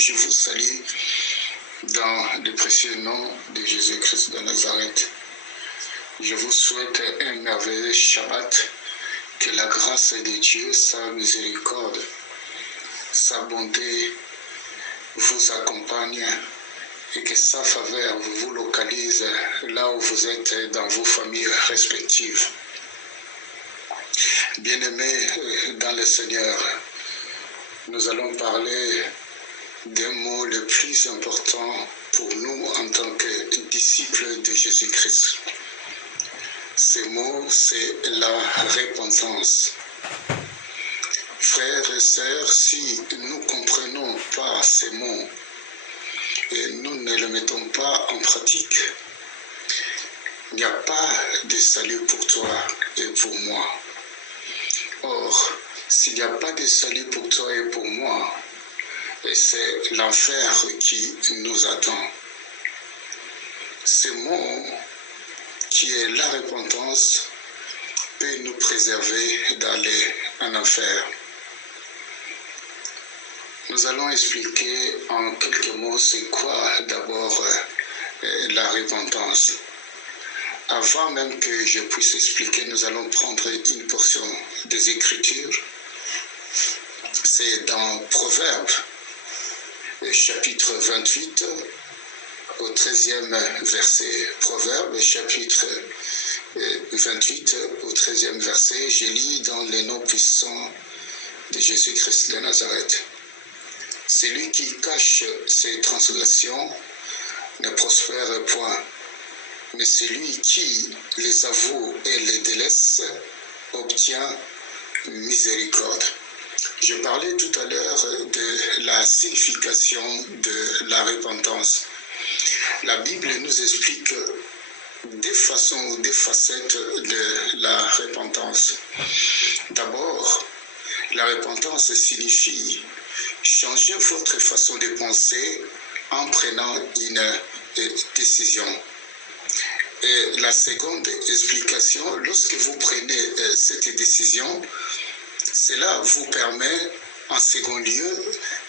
je vous salue dans le précieux nom de Jésus-Christ de Nazareth. Je vous souhaite un merveilleux Shabbat, que la grâce de Dieu, sa miséricorde, sa bonté vous accompagne et que sa faveur vous localise là où vous êtes dans vos familles respectives. Bien-aimés dans le Seigneur, nous allons parler d'un mot le plus important pour nous en tant que disciples de Jésus-Christ. Ce mot, c'est la repentance. Frères et sœurs, si nous ne comprenons pas ces mots et nous ne les mettons pas en pratique, il n'y a pas de salut pour toi et pour moi. Or, s'il n'y a pas de salut pour toi et pour moi, c'est l'enfer qui nous attend. Ce mot, qui est la repentance, peut nous préserver d'aller en enfer. Nous allons expliquer en quelques mots c'est quoi d'abord la repentance. Avant même que je puisse expliquer, nous allons prendre une portion des Écritures. C'est dans Proverbes, chapitre 28, au 13e verset. Proverbes, chapitre 28, au 13e verset. Je lis dans les noms puissants de Jésus-Christ de Nazareth. Celui qui cache ses transgressions ne prospère point, mais celui qui les avoue et les délaisse obtient miséricorde. Je parlais tout à l'heure de la signification de la repentance. La Bible nous explique des façons ou des facettes de la repentance. D'abord, la repentance signifie changer votre façon de penser en prenant une décision. Et la seconde explication, lorsque vous prenez cette décision, cela vous permet en second lieu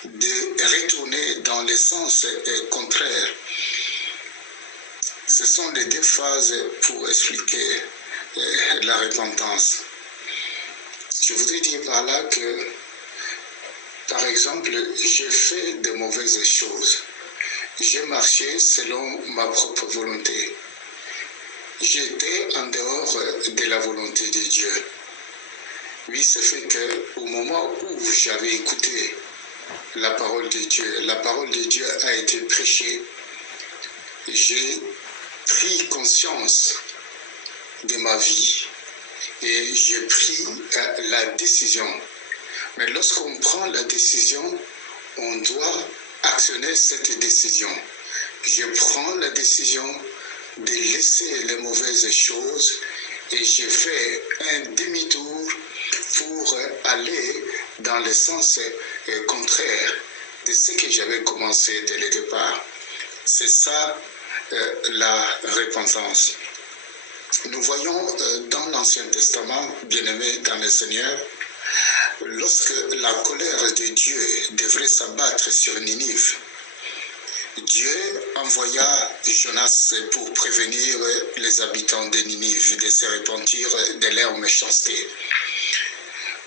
de retourner dans le sens contraire. Ce sont les deux phases pour expliquer la repentance. Je voudrais dire par là que, par exemple, j'ai fait de mauvaises choses. J'ai marché selon ma propre volonté. J'étais en dehors de la volonté de Dieu. Oui, c'est fait qu'au moment où j'avais écouté la parole de Dieu a été prêchée, j'ai pris conscience de ma vie et j'ai pris la décision. Mais lorsqu'on prend la décision, on doit actionner cette décision. Je prends la décision de laisser les mauvaises choses et j'ai fait un demi-tour pour aller dans le sens contraire de ce que j'avais commencé dès le départ. C'est ça la repentance. Nous voyons dans l'Ancien Testament, bien-aimés dans le Seigneur, lorsque la colère de Dieu devrait s'abattre sur Ninive, Dieu envoya Jonas pour prévenir les habitants de Ninive de se repentir de leur méchanceté.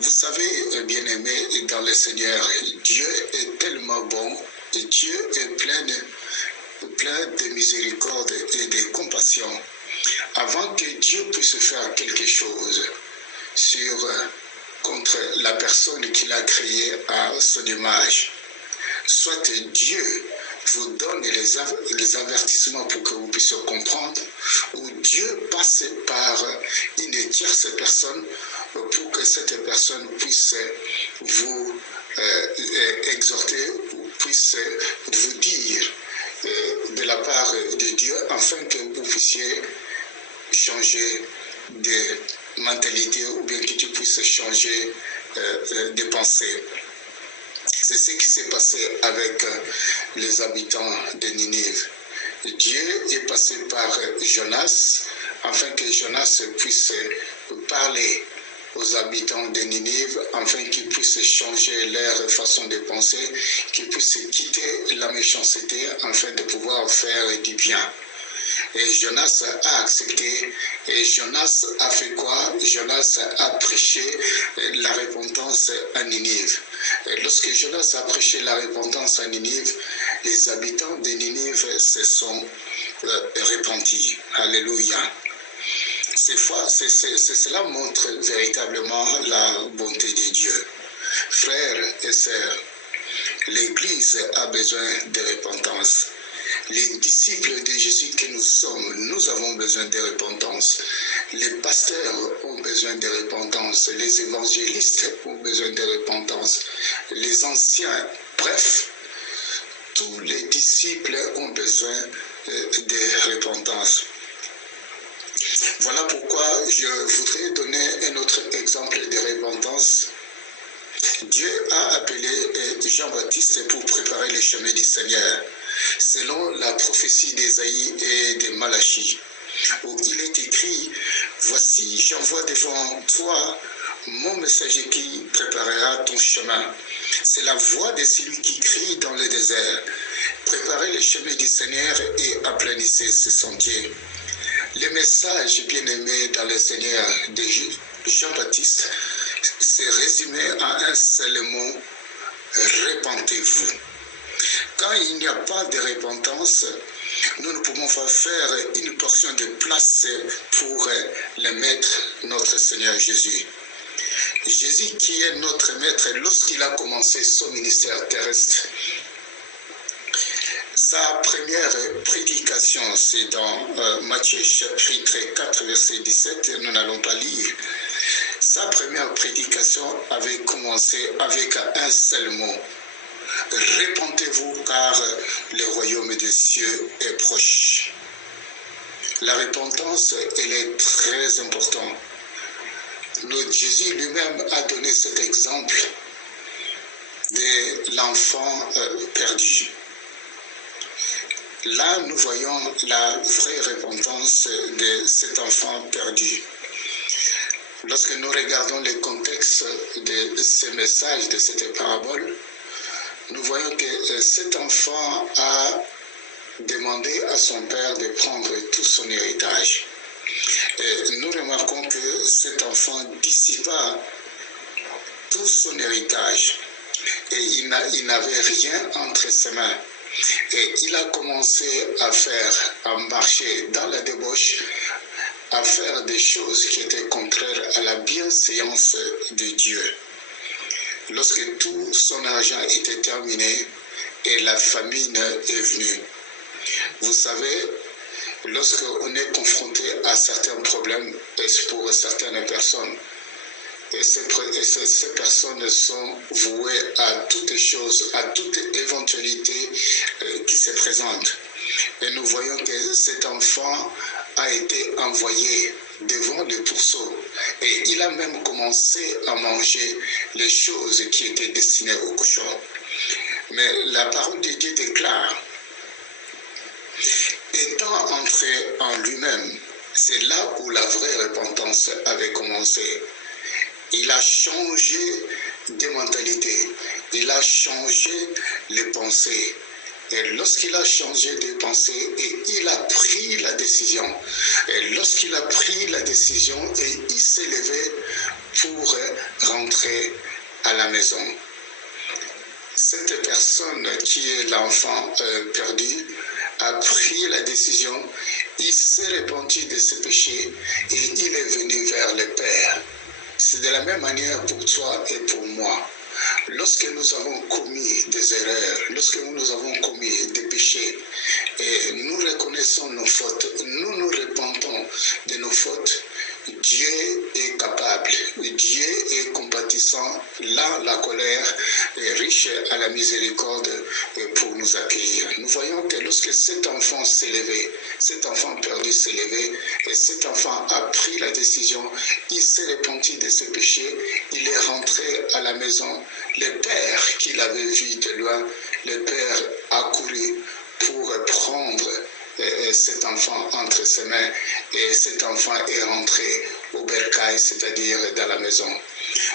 Vous savez, bien-aimés dans le Seigneur, Dieu est tellement bon et Dieu est plein de miséricorde et de compassion. Avant que Dieu puisse faire quelque chose contre la personne qu'il a créée à son image, soit Dieu vous donne les avertissements pour que vous puissiez comprendre, ou Dieu passe par une tierce personne pour que cette personne puisse vous exhorter, ou puisse vous dire de la part de Dieu, afin que vous puissiez changer de mentalité, ou bien que tu puisses changer de pensée. C'est ce qui s'est passé avec les habitants de Ninive. Dieu est passé par Jonas, afin que Jonas puisse parler aux habitants de Ninive afin qu'ils puissent changer leur façon de penser, qu'ils puissent quitter la méchanceté afin de pouvoir faire du bien. Et Jonas a accepté. Et Jonas a fait quoi? Jonas a prêché la repentance à Ninive. Et lorsque Jonas a prêché la repentance à Ninive, les habitants de Ninive se sont repentis. Alléluia. Cela montre véritablement la bonté de Dieu. Frères et sœurs, l'Église a besoin de repentance. Les disciples de Jésus que nous sommes, nous avons besoin de repentance. Les pasteurs ont besoin de repentance. Les évangélistes ont besoin de repentance. Les anciens, bref, tous les disciples ont besoin de repentance. Voilà pourquoi je voudrais donner un autre exemple de repentance. Dieu a appelé Jean-Baptiste pour préparer le chemin du Seigneur, selon la prophétie d'Ésaïe et de Malachie, où il est écrit: « Voici, j'envoie devant toi mon messager qui préparera ton chemin. C'est la voix de celui qui crie dans le désert. Préparez le chemin du Seigneur et aplanissez ses sentiers. » Le message bien-aimé dans le Seigneur de Jean-Baptiste s'est résumé à un seul mot: repentez-vous. Quand il n'y a pas de repentance, nous ne pouvons pas faire une portion de place pour le Maître, notre Seigneur Jésus. Jésus qui est notre Maître, lorsqu'il a commencé son ministère terrestre, sa première prédication, c'est dans Matthieu chapitre 4, verset 17, nous n'allons pas lire. Sa première prédication avait commencé avec un seul mot: repentez-vous car le royaume des cieux est proche. La repentance, elle est très importante. Notre Jésus lui-même a donné cet exemple de l'enfant perdu. Là, nous voyons la vraie repentance de cet enfant perdu. Lorsque nous regardons le contexte de ce message, de cette parabole, nous voyons que cet enfant a demandé à son père de prendre tout son héritage. Et nous remarquons que cet enfant dissipa tout son héritage et il n'avait rien entre ses mains. Et il a commencé à marcher dans la débauche, à faire des choses qui étaient contraires à la bienséance de Dieu. Lorsque tout son argent était terminé et la famine est venue. Vous savez, lorsqu'on est confronté à certains problèmes pour certaines personnes, et ces personnes sont vouées à toutes choses, à toute éventualité qui se présente. Et nous voyons que cet enfant a été envoyé devant le pourceau. Et il a même commencé à manger les choses qui étaient destinées aux cochons. Mais la parole de Dieu déclare: étant entré en lui-même, c'est là où la vraie repentance avait commencé. Il a changé de mentalité, il a changé les pensées. Et lorsqu'il a changé de pensée, et il a pris la décision, et lorsqu'il a pris la décision, et il s'est levé pour rentrer à la maison. Cette personne qui est l'enfant perdu a pris la décision, il s'est repenti de ses péchés et il est venu vers le Père. C'est de la même manière pour toi et pour moi. Lorsque nous avons commis des erreurs, lorsque nous avons commis des péchés et nous reconnaissons nos fautes, nous nous repentons de nos fautes, Dieu est capable, Dieu est compatissant, lent la colère et riche à la miséricorde pour nous accueillir. Nous voyons que lorsque cet enfant s'est levé, cet enfant perdu s'est levé et cet enfant a pris la décision, il s'est repenti de ses péchés, il est rentré à la maison. Le père qui l'avait vu de loin, le père a couru pour prendre cet enfant entre ses mains et cet enfant est rentré au bercail, c'est-à-dire dans la maison.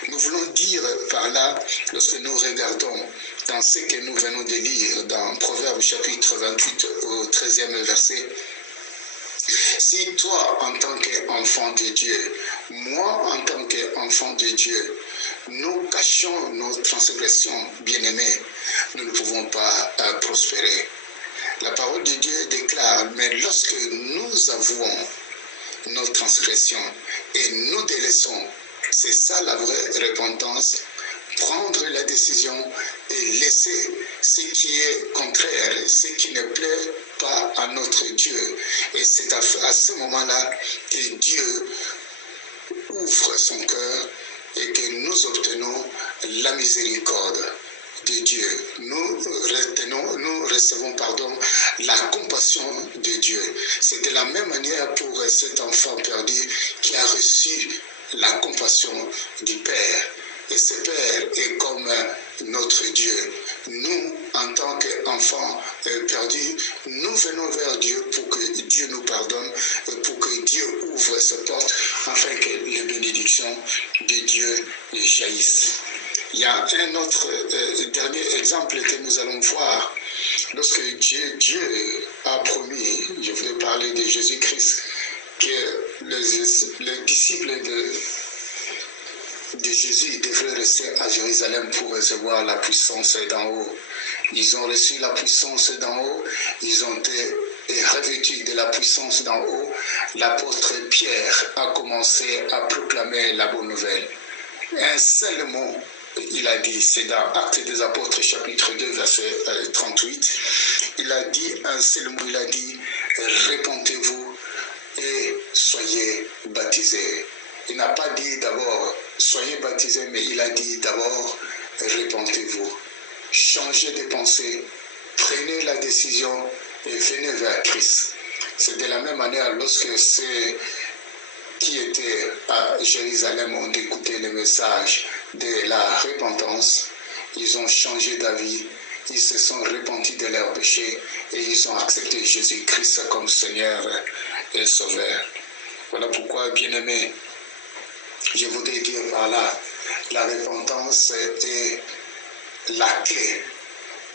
Nous voulons dire par là, lorsque nous regardons dans ce que nous venons de lire dans Proverbes chapitre 28 au 13e verset, si toi, en tant qu'enfant de Dieu, moi, en tant qu'enfant de Dieu, nous cachons nos transgressions, bien-aimés, nous ne pouvons pas prospérer. La parole de Dieu déclare, mais lorsque nous avouons nos transgressions et nous délaissons, c'est ça la vraie repentance, prendre la décision et laisser ce qui est contraire, ce qui ne plaît pas à notre Dieu. Et c'est à ce moment-là que Dieu ouvre son cœur et que nous obtenons la miséricorde de Dieu. Nous recevons la compassion de Dieu. C'est de la même manière pour cet enfant perdu qui a reçu la compassion du Père. Et ce Père est comme notre Dieu. Nous, en tant qu'enfants perdus, nous venons vers Dieu pour que Dieu nous pardonne, pour que Dieu ouvre ses portes, afin que les bénédictions de Dieu jaillissent. Il y a un autre dernier exemple que nous allons voir. Lorsque Dieu a promis, je voulais parler de Jésus-Christ, que les disciples de Jésus devraient rester à Jérusalem pour recevoir la puissance d'en haut. Ils ont reçu la puissance d'en haut, ils ont été revêtus de la puissance d'en haut. L'apôtre Pierre a commencé à proclamer la bonne nouvelle. Un seul mot, il a dit, c'est dans Actes des Apôtres chapitre 2 verset 38, il a dit un seul mot, il a dit, répentez-vous et soyez baptisés. Il n'a pas dit d'abord, soyez baptisés, mais il a dit d'abord, répentez-vous. Changez de pensée, prenez la décision et venez vers Christ. C'est de la même manière lorsque ceux qui étaient à Jérusalem ont écouté le message de la repentance, ils ont changé d'avis, ils se sont repentis de leurs péchés et ils ont accepté Jésus-Christ comme Seigneur et Sauveur. Voilà pourquoi, bien-aimés, je voudrais dire par là, la repentance est la clé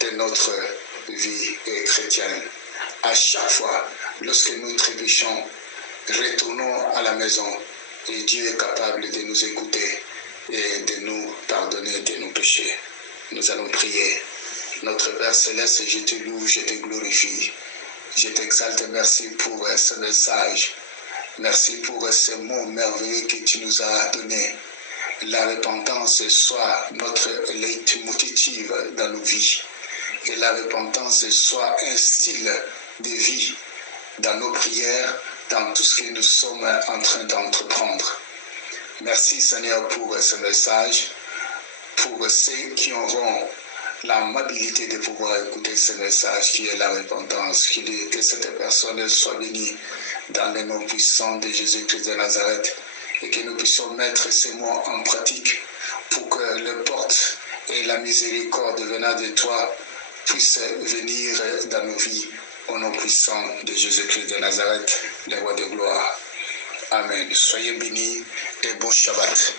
de notre vie chrétienne. À chaque fois, lorsque nous trébuchons, retournons à la maison et Dieu est capable de nous écouter et de nous pardonner de nos péchés. Nous allons prier. Notre Père Céleste, je te loue, je te glorifie. Je t'exalte, merci pour ce message. Merci pour ces mots merveilleux que tu nous as donnés. La repentance soit notre leitmotiv dans nos vies. Que la repentance soit un style de vie dans nos prières, dans tout ce que nous sommes en train d'entreprendre. Merci Seigneur pour ce message, pour ceux qui auront l'amabilité de pouvoir écouter ce message qui est la repentance, que cette personne soit bénie dans le nom puissant de Jésus-Christ de Nazareth et que nous puissions mettre ces mots en pratique pour que les portes et la miséricorde venant de toi puissent venir dans nos vies au nom puissant de Jésus-Christ de Nazareth, le roi de gloire. Amen. Soyez bénis et bon Shabbat.